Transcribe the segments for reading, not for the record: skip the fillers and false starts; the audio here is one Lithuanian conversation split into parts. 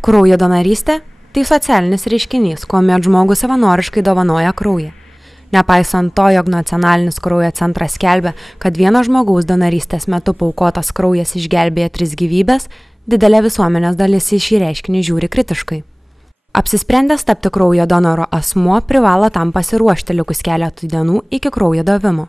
Kraujo donorystė – tai socialinis reiškinys, kuomet žmogus savanoriškai dovanoja kraują. Nepaisant to, jog Nacionalinis kraujo centras skelbia, kad vieno žmogaus donorystės metu paaukotas kraujas išgelbėja 3 gyvybės, didelė visuomenės dalis į šį reiškinį žiūri kritiškai. Apsisprendęs tapti kraujo donoro asmuo privalo tam pasiruošti likus keletui dienų iki kraujo davimo.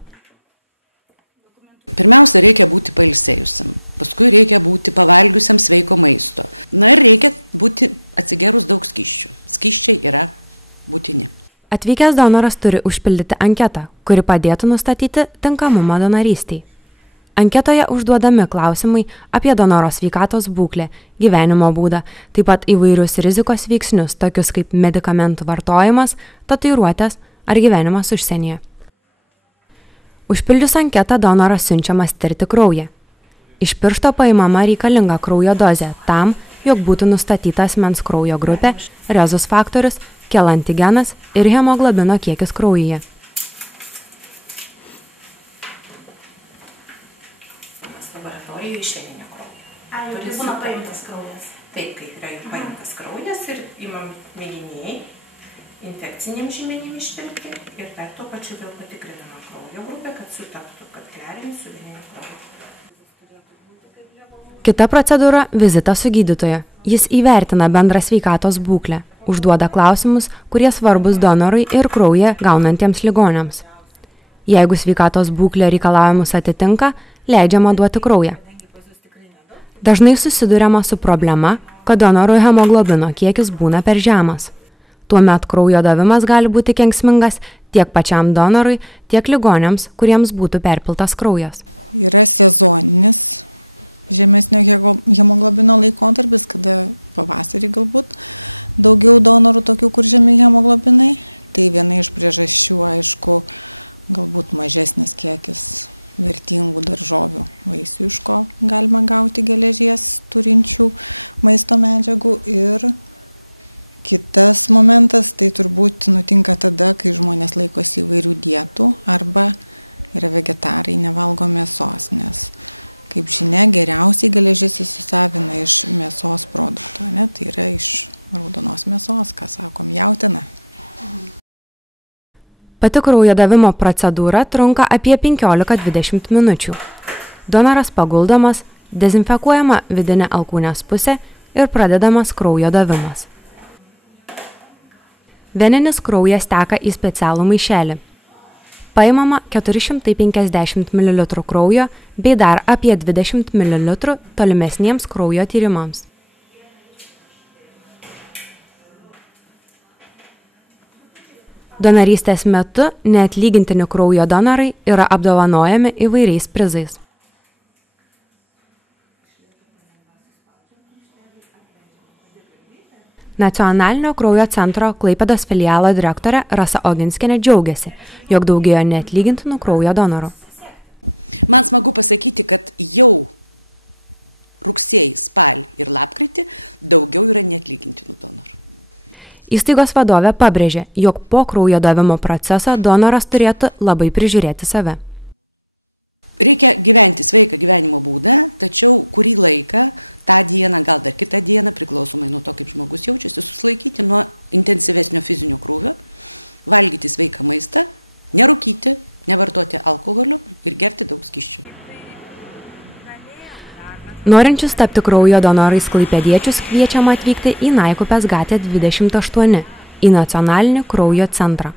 Pirmiausia, reikia būti pailsėjusiam, paskui reikia būti pavalgiusiam sveiko maisto. Na ir reikia būti atsigėrus daug skysčių. Skysčiai yra būtini. Atvykęs donoras turi užpildyti anketą, kuri padėtų nustatyti tinkamumą donorystei. Anketoje užduodami klausimai apie donoro sveikatos būklę, gyvenimo būdą, taip pat įvairius rizikos veiksnius, tokius kaip medikamentų vartojimas, tatuiruotės ar gyvenimas užsienyje. Užpildžius anketą donoras siunčiamas tirti kraują. Iš piršto paimama reikalinga kraujo dozė tam, jog būtų nustatyta asmens kraujo grupė, rezus faktorius, kelantigenas ir hemoglobino kiekis kraujyje. Laboratorijoje išėminio kraujo. Ar jau būna paimtas kraujas? Taip, kai yra jau paimtas kraujas ir imam mėginiai, infekciniam žymenim ištirti ir dar tuo pačiu vėl patikrinama kraujo grupė, kad sutaptų kaklelinis su veniniu krauju. Kita procedūra – vizitas su gydytoju. Jis įvertina bendrą sveikatos būklę, užduoda klausimus, kurie svarbus donorui ir kraują gaunantiems ligoniams. Jeigu sveikatos būklė reikalavimus atitinka, leidžiama duoti kraują. Dažnai susiduriama su problema, kad donorų hemoglobino kiekis būna per žemas. Tuomet kraujo davimas gali būti kenksmingas tiek pačiam donorui, tiek ligoniams, kuriems būtų perpiltas kraujas. Yra sezoninis žemesnio hemoglobino laikotarpis, kada pavasarį galbūt daugiau donorų tokių, kur žemi hemoglobinai. Tai viena iš priežasčių, aišku, galbūt mažesnis kiekis vertingų daržovių, vaisių, iš ko galima gauti geležies turinčių maisto medžiagų. Ir kitas momentas, tai turbūt nutinka tada, kai žmonės laikosi įvairių dietų arba yra vegetarai, nevalgo mėsos, nes, kaip žinia, geriausiai geležis įsisavina iš mėsos produkto, ne? Tai yra iš raudonos mėsos, ką sakom, jautiena. Pati kraujo davimo procedūra trunka apie 15-20 minučių. Donoras paguldomas, dezinfekuojama vidinė alkūnės pusė ir pradedamas kraujo davimas. Veninis kraujas teka į specialų maišelį. Paimama 450 ml kraujo bei dar apie 20 ml tolimesniems kraujo tyrimams. Donorystės metu neatlygintini kraujo donorai yra apdovanojami įvairiais prizais. Nacionalinio kraujo centro Klaipėdos filialo direktorė Rasa Oginskienė džiaugiasi, jog daugėjo neatlygintinų kraujo donorų. Man smagu pasakyti, kad jau rugsėjį, spalį ir lapkritį daugiau yra neatlygintinų donorų. Įstaigos vadovė pabrėžė, jog po kraujo davimo proceso donoras turėtų labai prižiūrėti save. Reikia gyventi sveiką gyvenimo būdą, tačiau kurį laiką, tą dieną, gal dar kitą dieną, priklausomai nuo to, kaip žmogus jaučiasi, susilaikyti nuo intensyvesnio fizinio krūvio, valgyti sveiką maistą, nerūkyti, nevartoti alkoholio ir gerti daug skysčių. Norinčius tapti kraujo donorais klaipėdiečius kviečiama atvykti į Naikupės gatvę 28 į Nacionalinį kraujo centrą.